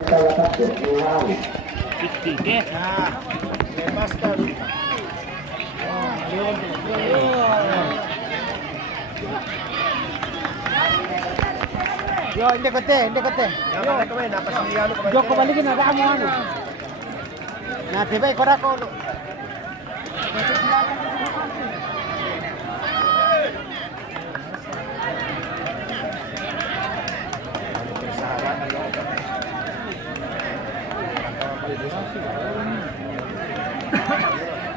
Titik. Nah, lepaskan. Yo, hindi kote. Yang mana kemarin? Apa sih yang kemarin? Yo, balikin na daan mo ano. Natibay, kora ko.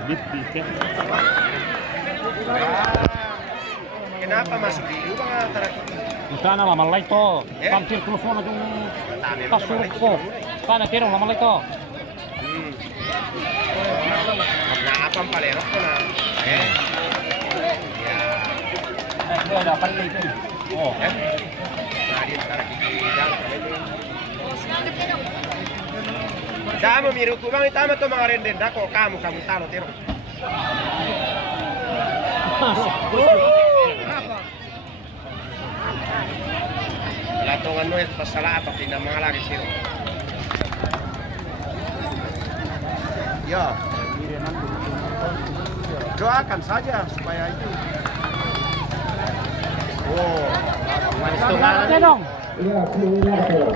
Titik. Kenapa masuk di lubang antara kita? Sana lamalla ito. Pantir telepon yung kasurok ko. Sana tiro lamalla ito. Nah, apa palerok ko na? Ya. Dapat ito. Oh. Tadi antara kita. Damo miru ko bang itama to mga renden dako kamu talo tiro. Latongan mo ito pasala apa pindah mga lagi siro. Ya. Doakan saja supaya itu. Oh, Ano dong?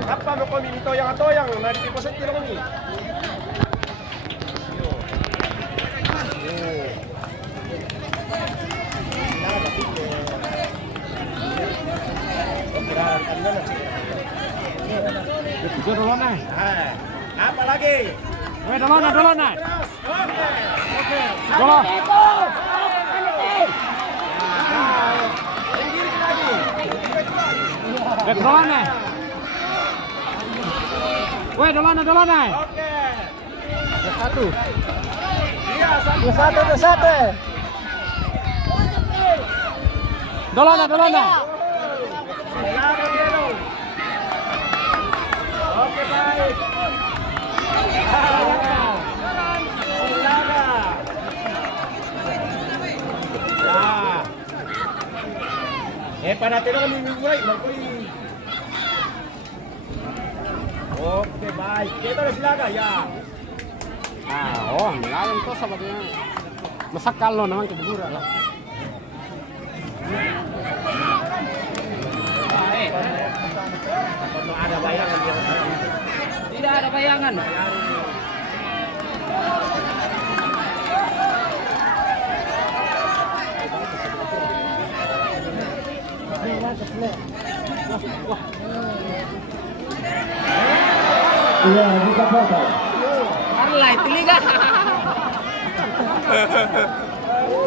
apa mo kami toyang na di deposit tiro kami. Ito dulon na. Apa lagi? Weh, dulon na. Oke. Dulon. Weh, dulon na. Weh, dulon na. Oke. Satu. Iya, Satu. Dulon na. Oke, baik. Para tiro kami mingguay, magkoy. Oke, baik. Kita udah silaga ya. Ngayon to sa bagay. Masakal no naman kadugura. Ada bayangan dia. Tidak ada bayangan. Iya, buka foto. Arlay, tiliga.